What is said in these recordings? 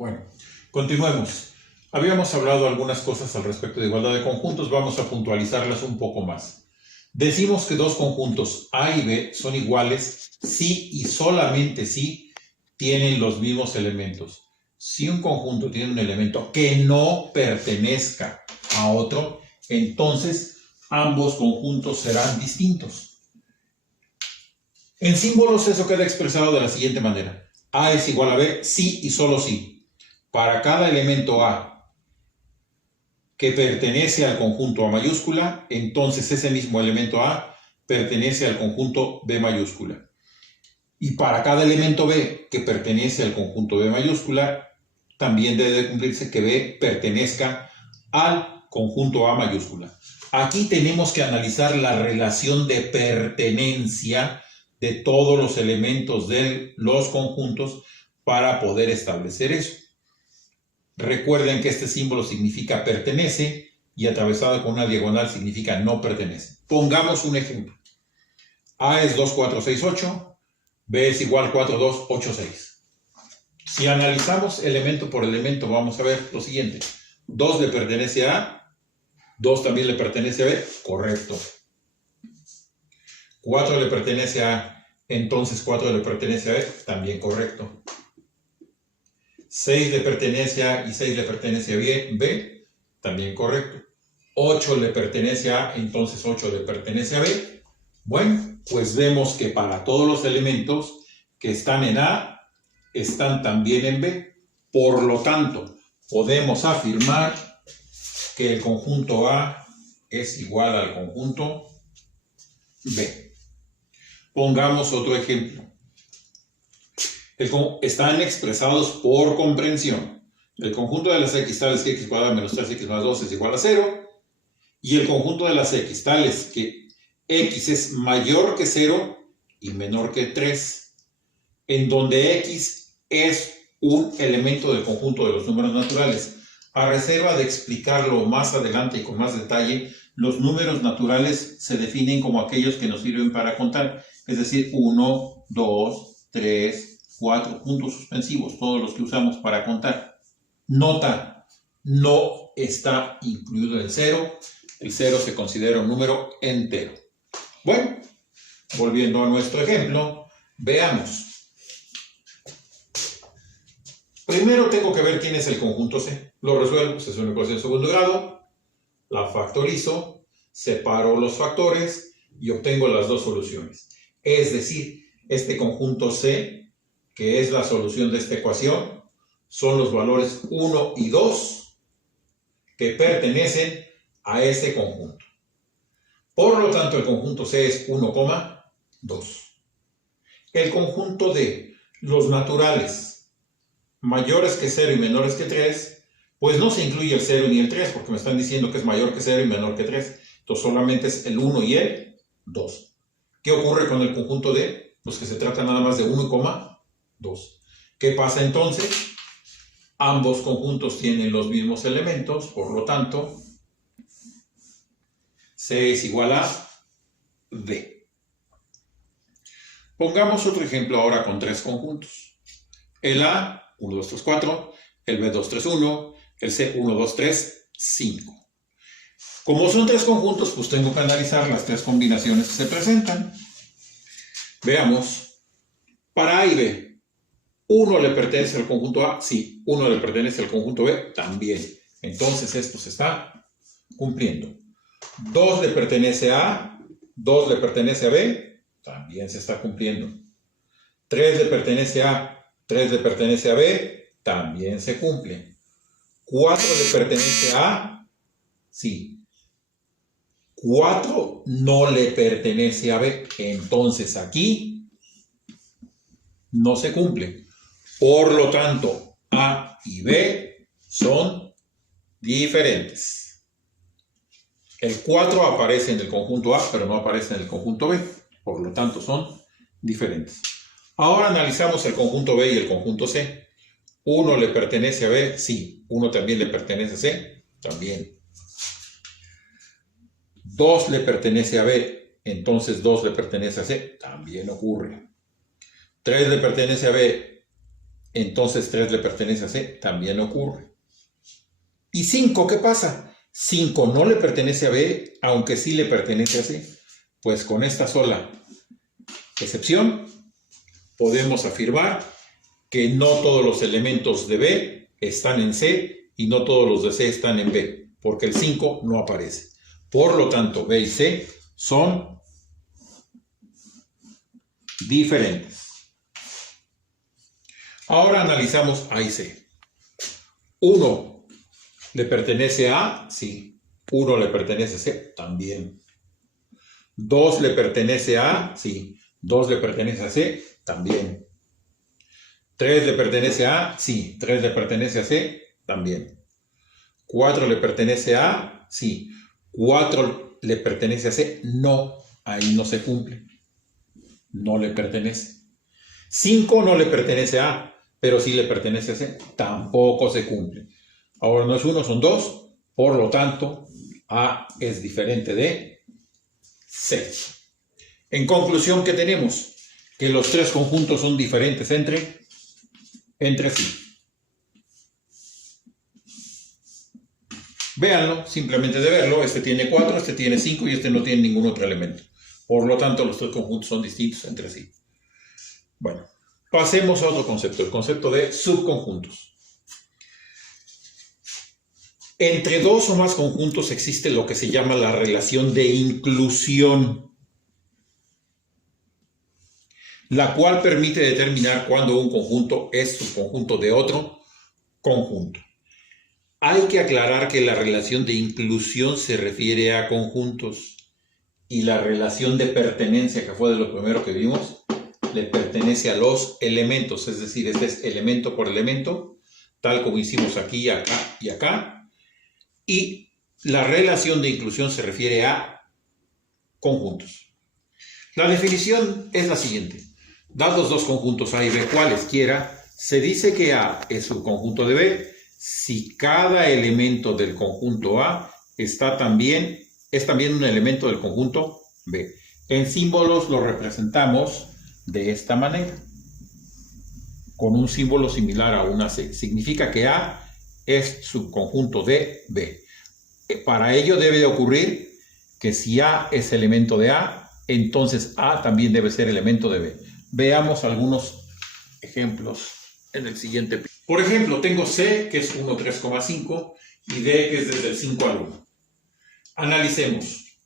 Bueno, continuemos. Habíamos hablado algunas cosas al respecto de igualdad de conjuntos, vamos a puntualizarlas un poco más. Decimos que dos conjuntos A y B son iguales si y solamente si tienen los mismos elementos. Si un conjunto tiene un elemento que no pertenezca a otro, entonces ambos conjuntos serán distintos. En símbolos eso queda expresado de la siguiente manera. A es igual a B si y solo si. Para cada elemento A que pertenece al conjunto A mayúscula, entonces ese mismo elemento A pertenece al conjunto B mayúscula. Y para cada elemento B que pertenece al conjunto B mayúscula, también debe cumplirse que B pertenezca al conjunto A mayúscula. Aquí tenemos que analizar la relación de pertenencia de todos los elementos de los conjuntos para poder establecer eso. Recuerden que este símbolo significa pertenece y atravesado con una diagonal significa no pertenece. Pongamos un ejemplo. A es 2, 4, 6, 8. B es igual 4, 2, 8, 6. Si analizamos elemento por elemento, vamos a ver lo siguiente. 2 le pertenece a A. 2 también le pertenece a B. Correcto. 4 le pertenece a A. Entonces 4 le pertenece a B. También correcto. 6 le pertenece a A y 6 le pertenece a B, también correcto. 8 le pertenece a A, entonces 8 le pertenece a B. Bueno, pues vemos que para todos los elementos que están en A, están también en B. Por lo tanto, podemos afirmar que el conjunto A es igual al conjunto B. Pongamos otro ejemplo. Están expresados por comprensión. El conjunto de las x tales que x cuadrado menos 3x más 2 es igual a 0. Y el conjunto de las x tales que x es mayor que 0 y menor que 3. En donde x es un elemento del conjunto de los números naturales. A reserva de explicarlo más adelante y con más detalle, los números naturales se definen como aquellos que nos sirven para contar. Es decir, 1, 2, 3, 4 puntos suspensivos, todos los que usamos para contar. Nota, no está incluido el 0. El 0 se considera un número entero. Bueno, volviendo a nuestro ejemplo, veamos. Primero tengo que ver quién es el conjunto C. Lo resuelvo, es una ecuación de segundo grado. La factorizo, separo los factores y obtengo las dos soluciones. Es decir, este conjunto C, que es la solución de esta ecuación, son los valores 1 y 2 que pertenecen a este conjunto. Por lo tanto, el conjunto C es 1,2. El conjunto de los naturales mayores que 0 y menores que 3, pues no se incluye el 0 ni el 3, porque me están diciendo que es mayor que 0 y menor que 3. Entonces solamente es el 1 y el 2. ¿Qué ocurre con el conjunto D? Pues que se trata nada más de 1,2. ¿Qué pasa entonces? Ambos conjuntos tienen los mismos elementos, por lo tanto, C es igual a D. Pongamos otro ejemplo ahora con tres conjuntos. El A, 1, 2, 3, 4, el B, 2, 3, 1, el C, 1, 2, 3, 5. Como son tres conjuntos, pues tengo que analizar las tres combinaciones que se presentan. Veamos. Para A y B, ¿1 le pertenece al conjunto A? Sí. ¿1 le pertenece al conjunto B? También. Entonces esto se está cumpliendo. 2 le pertenece a A, 2 le pertenece a B, también se está cumpliendo. 3 le pertenece a A, 3 le pertenece a B, también se cumple. 4 le pertenece a A, sí. 4 no le pertenece a B, entonces aquí no se cumple. Por lo tanto, A y B son diferentes. El 4 aparece en el conjunto A, pero no aparece en el conjunto B. Por lo tanto, son diferentes. Ahora analizamos el conjunto B y el conjunto C. 1 le pertenece a B, sí. 1 también le pertenece a C, también. 2 le pertenece a B, entonces 2 le pertenece a C, también ocurre. 3 le pertenece a B, entonces 3 le pertenece a C, también ocurre. ¿Y 5 qué pasa? 5 no le pertenece a B, aunque sí le pertenece a C. Pues con esta sola excepción, podemos afirmar que no todos los elementos de B están en C y no todos los de C están en B, porque el 5 no aparece. Por lo tanto, B y C son diferentes. Ahora analizamos A y C. 1 le pertenece a A, sí. 1 le pertenece a C, también. 2 le pertenece a A, sí. 2 le pertenece a C, también. 3 le pertenece a A, sí. 3 le pertenece a C, también. 4 le pertenece a A, sí. 4 le pertenece a C, no. Ahí no se cumple. No le pertenece. 5 no le pertenece a A, pero sí le pertenece a C, tampoco se cumple. Ahora no es 1, son 2, por lo tanto, A es diferente de C. En conclusión, ¿qué tenemos? Que los tres conjuntos son diferentes entre sí. Véanlo, simplemente de verlo, este tiene 4, este tiene 5 y este no tiene ningún otro elemento. Por lo tanto, los tres conjuntos son distintos entre sí. Bueno, pasemos a otro concepto, el concepto de subconjuntos. Entre dos o más conjuntos existe lo que se llama la relación de inclusión, la cual permite determinar cuándo un conjunto es subconjunto de otro conjunto. Hay que aclarar que la relación de inclusión se refiere a conjuntos y la relación de pertenencia, que fue de lo primero que vimos, le pertenece a los elementos, es decir, este es elemento por elemento, tal como hicimos aquí, acá y acá. Y la relación de inclusión se refiere a conjuntos. La definición es la siguiente. Dados dos conjuntos A y B cualesquiera, se dice que A es subconjunto de B si cada elemento del conjunto A es también un elemento del conjunto B. En símbolos lo representamos de esta manera, con un símbolo similar a una C. Significa que A es subconjunto de B. Para ello debe de ocurrir que si A es elemento de A, entonces A también debe ser elemento de B. Veamos algunos ejemplos en el siguiente. Por ejemplo, tengo C, que es 1, 3,5, y D, que es desde el 5 al 1. Analicemos.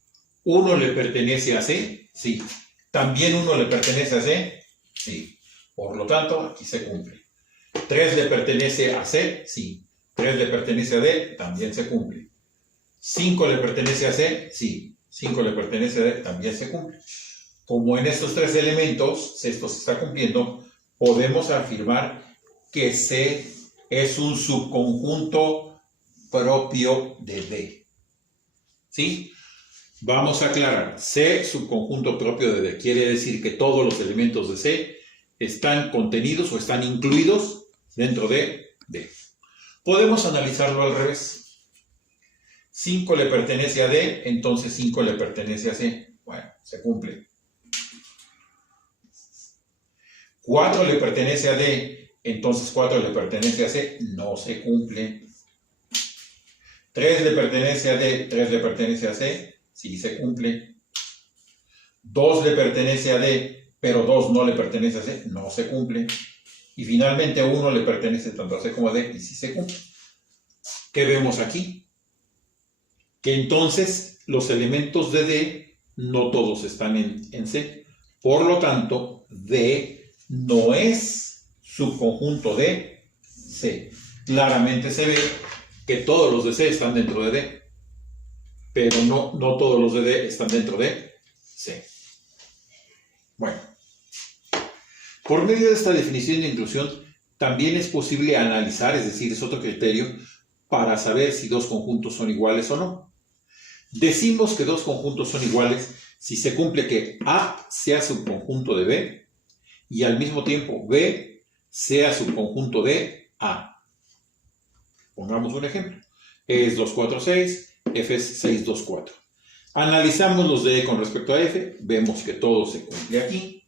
1 le pertenece a C, sí. ¿También 1 le pertenece a C? Sí. Por lo tanto, aquí se cumple. 3 le pertenece a C, sí. 3 le pertenece a D, también se cumple. 5 le pertenece a C, sí. 5 le pertenece a D, también se cumple. Como en estos tres elementos esto se está cumpliendo, podemos afirmar que C es un subconjunto propio de D. ¿Sí? Vamos a aclarar. C, subconjunto propio de D, quiere decir que todos los elementos de C están contenidos o están incluidos dentro de D. Podemos analizarlo al revés. 5 le pertenece a D, entonces 5 le pertenece a C. Bueno, se cumple. 4 le pertenece a D, entonces 4 le pertenece a C. No se cumple. 3 le pertenece a D, 3 le pertenece a C. Sí se cumple. 2 le pertenece a D, pero 2 no le pertenece a C. No se cumple. Y finalmente 1 le pertenece tanto a C como a D y sí se cumple. ¿Qué vemos aquí? Que entonces los elementos de D no todos están en C. Por lo tanto, D no es subconjunto de C. Claramente se ve que todos los de C están dentro de D, pero no todos los de D están dentro de C. Bueno, por medio de esta definición de inclusión, también es posible analizar, es decir, es otro criterio para saber si dos conjuntos son iguales o no. Decimos que dos conjuntos son iguales si se cumple que A sea subconjunto de B y al mismo tiempo B sea subconjunto de A. Pongamos un ejemplo. E es 2, 4, 6, F es 6, 2, 4. Analizamos los de E con respecto a F, vemos que todo se cumple aquí.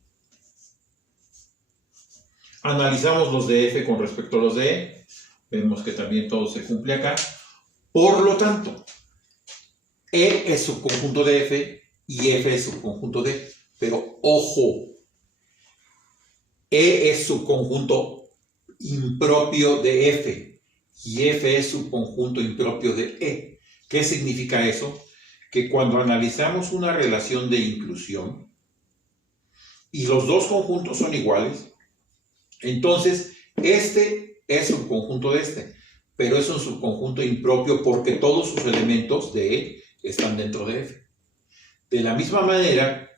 Analizamos los de F con respecto a los de E. Vemos que también todo se cumple acá. Por lo tanto, E es subconjunto de F y F es subconjunto de E. Pero ojo, E es subconjunto impropio de F y F es subconjunto impropio de E. ¿Qué significa eso? Que cuando analizamos una relación de inclusión y los dos conjuntos son iguales, entonces este es subconjunto de este, pero es un subconjunto impropio porque todos sus elementos de E están dentro de F. De la misma manera,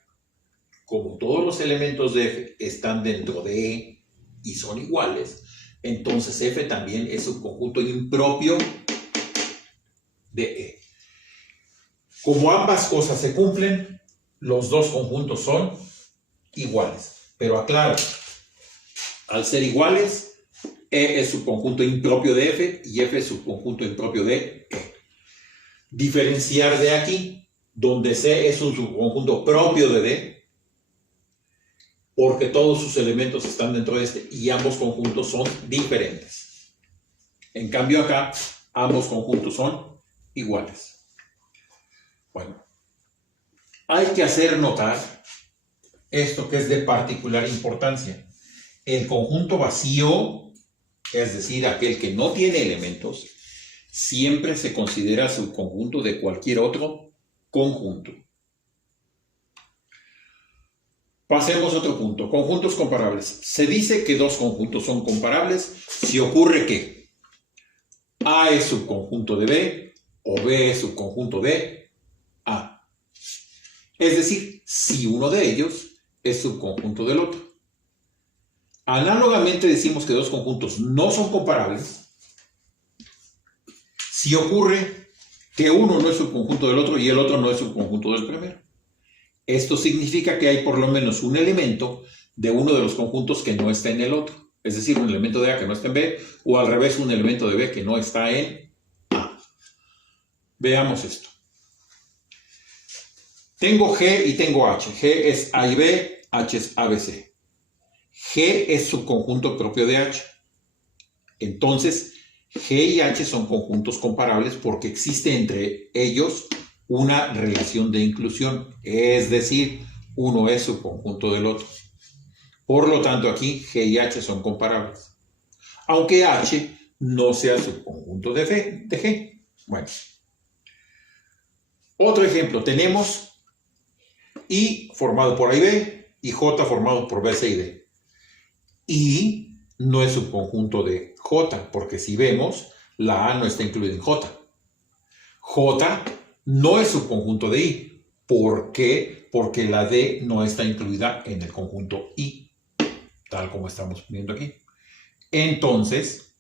como todos los elementos de F están dentro de E y son iguales, entonces F también es subconjunto impropio de E. Como ambas cosas se cumplen, los dos conjuntos son iguales. Pero aclaro, al ser iguales, E es subconjunto impropio de F y F es subconjunto impropio de E. Diferenciar de aquí, donde C es un subconjunto propio de D, porque todos sus elementos están dentro de este y ambos conjuntos son diferentes. En cambio acá, ambos conjuntos son iguales. Bueno, hay que hacer notar esto que es de particular importancia. El conjunto vacío, es decir, aquel que no tiene elementos, siempre se considera subconjunto de cualquier otro conjunto. Pasemos a otro punto. Conjuntos comparables. Se dice que dos conjuntos son comparables si ocurre que A es subconjunto de B o B es subconjunto de A. Es decir, si uno de ellos es subconjunto del otro. Análogamente decimos que dos conjuntos no son comparables si ocurre que uno no es subconjunto del otro y el otro no es subconjunto del primero. Esto significa que hay por lo menos un elemento de uno de los conjuntos que no está en el otro. Es decir, un elemento de A que no está en B, o al revés, un elemento de B que no está en A. Veamos esto. Tengo G y tengo H. G es A y B, H es ABC. G es subconjunto propio de H. Entonces, G y H son conjuntos comparables porque existe entre ellos una relación de inclusión, es decir, uno es subconjunto del otro. Por lo tanto, aquí G y H son comparables, aunque H no sea subconjunto de G. Bueno, otro ejemplo, tenemos I formado por A y B y J formado por B, C y D. I no es subconjunto de J, porque si vemos, la A no está incluida en J. J no es subconjunto de I. ¿Por qué? Porque la D no está incluida en el conjunto I, tal como estamos viendo aquí. Entonces,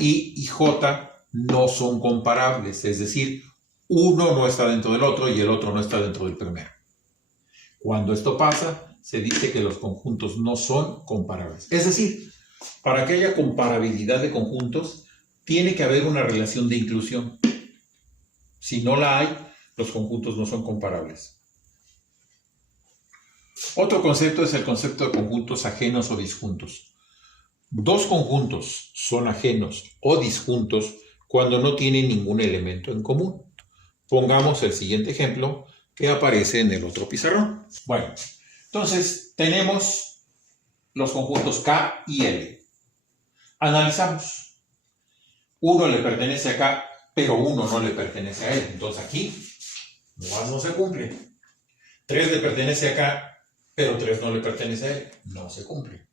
I y J no son comparables, es decir, uno no está dentro del otro y el otro no está dentro del primero. Cuando esto pasa, se dice que los conjuntos no son comparables. Es decir, para que haya comparabilidad de conjuntos, tiene que haber una relación de inclusión. Si no la hay, los conjuntos no son comparables. Otro concepto es el concepto de conjuntos ajenos o disjuntos. Dos conjuntos son ajenos o disjuntos cuando no tienen ningún elemento en común. Pongamos el siguiente ejemplo que aparece en el otro pizarrón. Bueno, entonces tenemos los conjuntos K y L. Analizamos. Uno le pertenece a K, pero uno no le pertenece a L. Entonces aquí no se cumple. 3 le pertenece a K, pero 3 no le pertenece a L. No se cumple.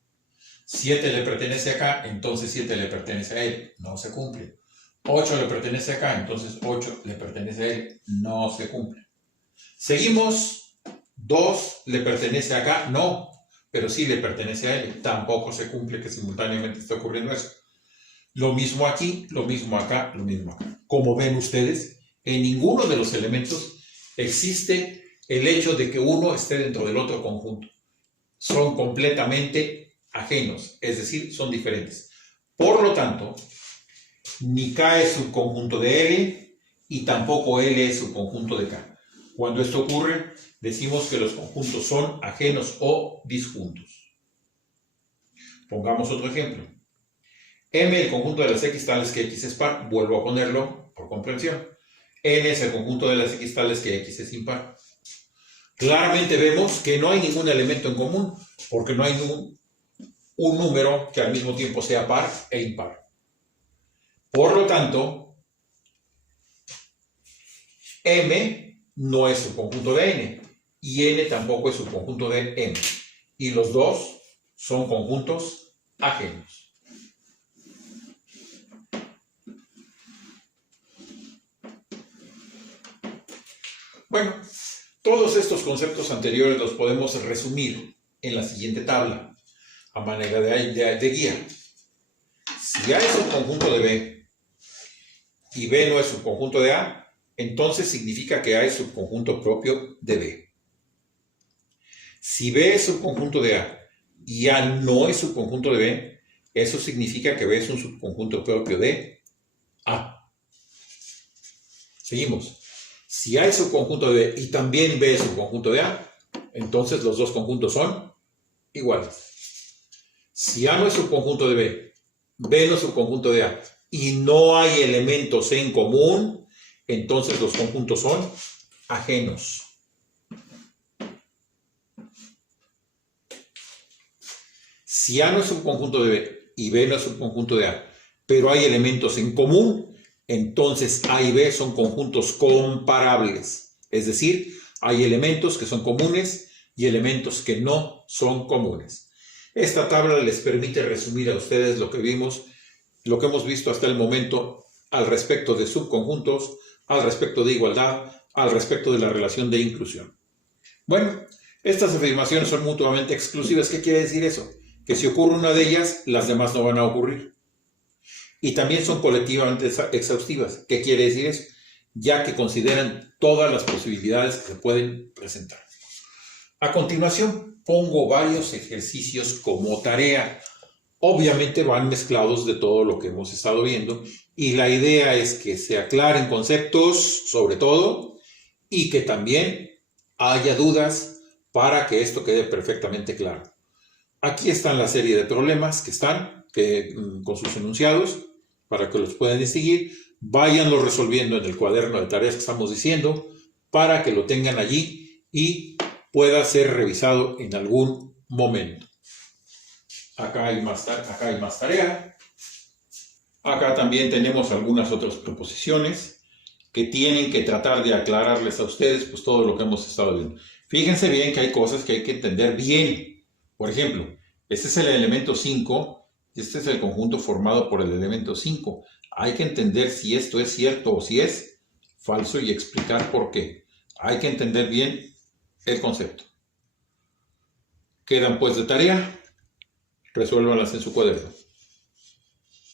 7 le pertenece a K, entonces 7 le pertenece a L. No se cumple. 8 le pertenece a K, entonces 8 le pertenece a L. No se cumple. Seguimos. 2 le pertenece a K, no, pero sí le pertenece a L. Tampoco se cumple que simultáneamente esté ocurriendo eso. Lo mismo aquí, lo mismo acá, lo mismo acá. Como ven ustedes, en ninguno de los elementos existe el hecho de que uno esté dentro del otro conjunto. Son completamente ajenos, es decir, son diferentes. Por lo tanto, ni K es subconjunto de L y tampoco L es subconjunto de K. Cuando esto ocurre, decimos que los conjuntos son ajenos o disjuntos. Pongamos otro ejemplo. M, el conjunto de las x tales que x es par, vuelvo a ponerlo por comprensión. N es el conjunto de las x tales que x es impar. Claramente vemos que no hay ningún elemento en común, porque no hay un número que al mismo tiempo sea par e impar. Por lo tanto, M no es subconjunto de N, y N tampoco es subconjunto de M. Y los dos son conjuntos ajenos. Bueno, todos estos conceptos anteriores los podemos resumir en la siguiente tabla, a manera de guía. Si A es subconjunto de B y B no es subconjunto de A, entonces significa que A es subconjunto propio de B. Si B es subconjunto de A y A no es subconjunto de B, eso significa que B es un subconjunto propio de A. Seguimos. Si A es subconjunto de B y también B es subconjunto de A, entonces los dos conjuntos son iguales. Si A no es subconjunto de B, B no es subconjunto de A y no hay elementos en común, entonces los conjuntos son ajenos. Si A no es subconjunto de B y B no es subconjunto de A, pero hay elementos en común, entonces A y B son conjuntos comparables. Es decir, hay elementos que son comunes y elementos que no son comunes. Esta tabla les permite resumir a ustedes lo que hemos visto hasta el momento al respecto de subconjuntos, al respecto de igualdad, al respecto de la relación de inclusión. Bueno, estas afirmaciones son mutuamente exclusivas. ¿Qué quiere decir eso? Que si ocurre una de ellas, las demás no van a ocurrir. Y también son colectivamente exhaustivas. ¿Qué quiere decir eso? Ya que consideran todas las posibilidades que se pueden presentar. A continuación, pongo varios ejercicios como tarea. Obviamente van mezclados de todo lo que hemos estado viendo y la idea es que se aclaren conceptos sobre todo y que también haya dudas para que esto quede perfectamente claro. Aquí están la serie de problemas que están con sus enunciados para que los puedan seguir. Váyanlo resolviendo en el cuaderno de tareas que estamos diciendo para que lo tengan allí y pueda ser revisado en algún momento. Acá hay más tarea. Acá también tenemos algunas otras proposiciones que tienen que tratar de aclararles a ustedes pues todo lo que hemos estado viendo. Fíjense bien que hay cosas que hay que entender bien. Por ejemplo, este es el elemento 5 y este es el conjunto formado por el elemento 5. Hay que entender si esto es cierto o si es falso y explicar por qué. Hay que entender bien el concepto. Quedan pues de tarea. Resuélvanlas en su cuaderno.